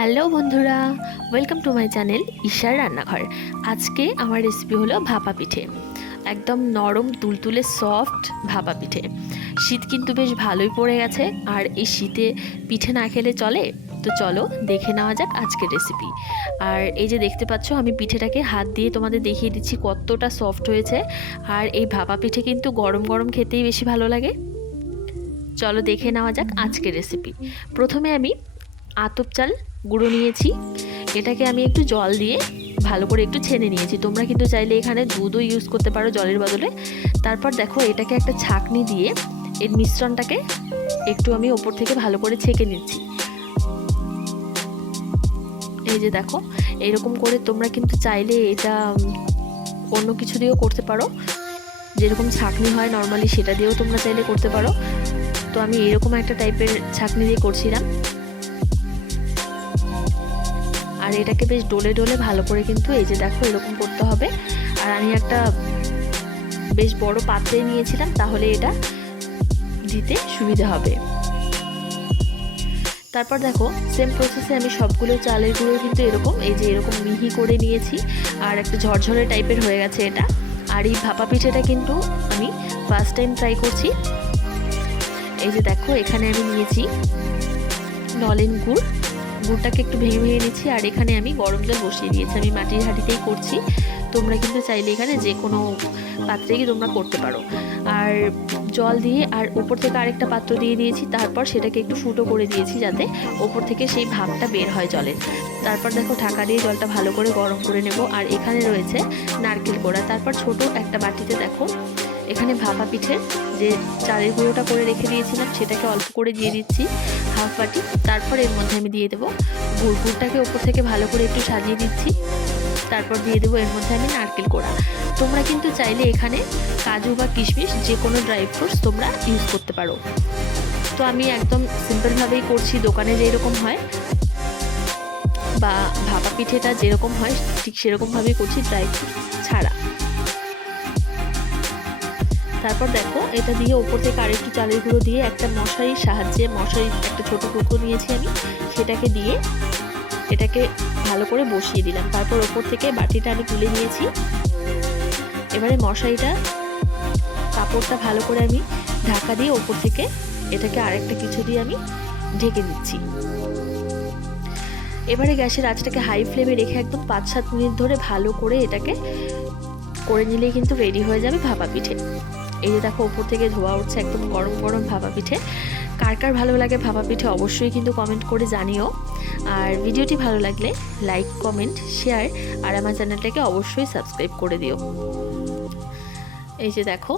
Hello বন্ধুরা, welcome to my channel ঈশার রান্নাঘর। আজকে আমার রেসিপি হলো ভাপা পিঠে। একদম নরম তুলতুলে সফট ভাপা পিঠে। শীত কিন্তু বেশ ভালোই পড়ে গেছে, আর এই শীতে পিঠে না খেলে চলে? তো চলো দেখে নেওয়া যাক আজকের রেসিপি। আর এই যে দেখতে পাচ্ছ, আমি পিঠেটাকে হাত দিয়ে তোমাদের দেখিয়ে দিচ্ছি কতটা সফট হয়েছে। আর এই ভাপা পিঠে কিন্তু গরম গরম খেতেই বেশি ভালো লাগে। চলো দেখে নেওয়া যাক আজকের রেসিপি। প্রথমে আমি আতপ চাল গুঁড়ো নিয়েছি। এটাকে আমি একটু জল দিয়ে ভালো করে একটু ছেনে নিয়েছি। তোমরা কিন্তু চাইলে এখানে দুধও ইউজ করতে পারো জলের বদলে। তারপর দেখো, এটাকে একটা ছাঁকনি দিয়ে এর মিশ্রণটাকে একটু আমি ওপর থেকে ভালো করে ছেঁকে নিচ্ছি। এই যে দেখো, এরকম করে তোমরা কিন্তু চাইলে এটা অন্য কিছু দিয়েও করতে পারো, যেরকম ছাঁকনি হয় নর্মালি সেটা দিয়েও তোমরা চাইলে করতে পারো। তো আমি এরকম একটা টাইপের ছাঁকনি দিয়ে করছিলাম। আর এটাকে বেশ ডলে ডলে ভালো করে কিন্তু এই যে দেখো এরকম করতে হবে। আর আমি একটা বেশ বড় পাত্রে নিয়েছিলাম, তাহলে এটা দিতে সুবিধা হবে। তারপর দেখো, সেম প্রসেসে আমি সবগুলো চালের গুঁড়ো কিন্তু এরকম এই যে এরকম মিহি করে নিয়েছি। আর একটা ঝরঝরে টাইপের হয়ে গেছে এটা। আর এই ভাপা পিঠেটা কিন্তু আমি ফার্স্ট টাইম ট্রাই করছি। এই যে দেখো, এখানে আমি নিয়েছি নলেন গুড়। গুড়টাকে একটু ভেঙে ভেঙে নিচ্ছি। আর এখানে আমি গরম জল বসিয়ে দিয়েছি। আমি মাটির হাঁড়িতেই করছি। তোমরা কিন্তু চাইলে এখানে যে কোনো পাত্রে কি তোমরা করতে পারো। আর জল দিয়ে আর ওপর থেকে আরেকটা পাত্র দিয়ে দিয়েছি। তারপর সেটাকে একটু ফুটো করে দিয়েছি, যাতে ওপর থেকে সেই ভাপটা বের হয় জলের। তারপর দেখো, ঢাকা দিয়ে জলটা ভালো করে গরম করে নেব। আর এখানে রয়েছে নারকেল কোড়া। তারপর ছোট একটা বাটিতে দেখো, এখানে ভাপা পিঠের যে চালের গুঁড়োটা করে রেখে দিয়েছিলাম সেটাকে অল্প করে দিয়ে দিচ্ছি, হাফ বাটি। তারপর এর মধ্যে আমি দিয়ে দেবো গুড়। গুড়টাকে ওপর থেকে ভালো করে একটু সাজিয়ে দিচ্ছি। তারপর দিয়ে দেবো এর মধ্যে আমি নারকেল কোড়া। তোমরা কিন্তু চাইলে এখানে কাজু বা কিশমিশ যে কোনো ড্রাই ফ্রুটস তোমরা ইউজ করতে পারো। তো আমি একদম সিম্পলভাবেই করছি, দোকানে যেরকম হয় বা ভাপা পিঠেটা যেরকম হয় ঠিক সেরকমভাবেই করছি, ড্রাই ফ্রুট ছাড়া। তারপর দেখো, এটা দিয়ে ওপর থেকে আরেকটু চালের গুঁড়ো দিয়ে একটা মশারির সাহায্যে, মশারির একটা ছোট টুকরো নিয়েছি আমি, সেটাকে দিয়ে এটাকে ভালো করে বসিয়ে দিলাম। তারপর ওপর থেকে বাটিটা আমি তুলে নিয়েছি। এবারে মশারিটা কাপড়টা ভালো করে আমি ঢাকা দিয়ে ওপর থেকে এটাকে আরেকটা কিছু দিয়ে আমি ঢেকে দিচ্ছি। এবারে গ্যাসের আঁচটাকে হাই ফ্লেমে রেখে একদম 5-7 মিনিট ধরে ভালো করে এটাকে করে নিলেই কিন্তু রেডি হয়ে যাবে ভাপা পিঠে। এই যে দেখো, ওপর থেকে ধোয়া উঠছে একদম গরম গরম ভাপা পিঠে। কার কার ভালো লাগে ভাপা পিঠে অবশ্যই কিন্তু কমেন্ট করে জানিও। আর ভিডিওটি ভালো লাগলে লাইক, কমেন্ট, শেয়ার আর আমার চ্যানেলটাকে অবশ্যই সাবস্ক্রাইব করে দিও। এই যে দেখো।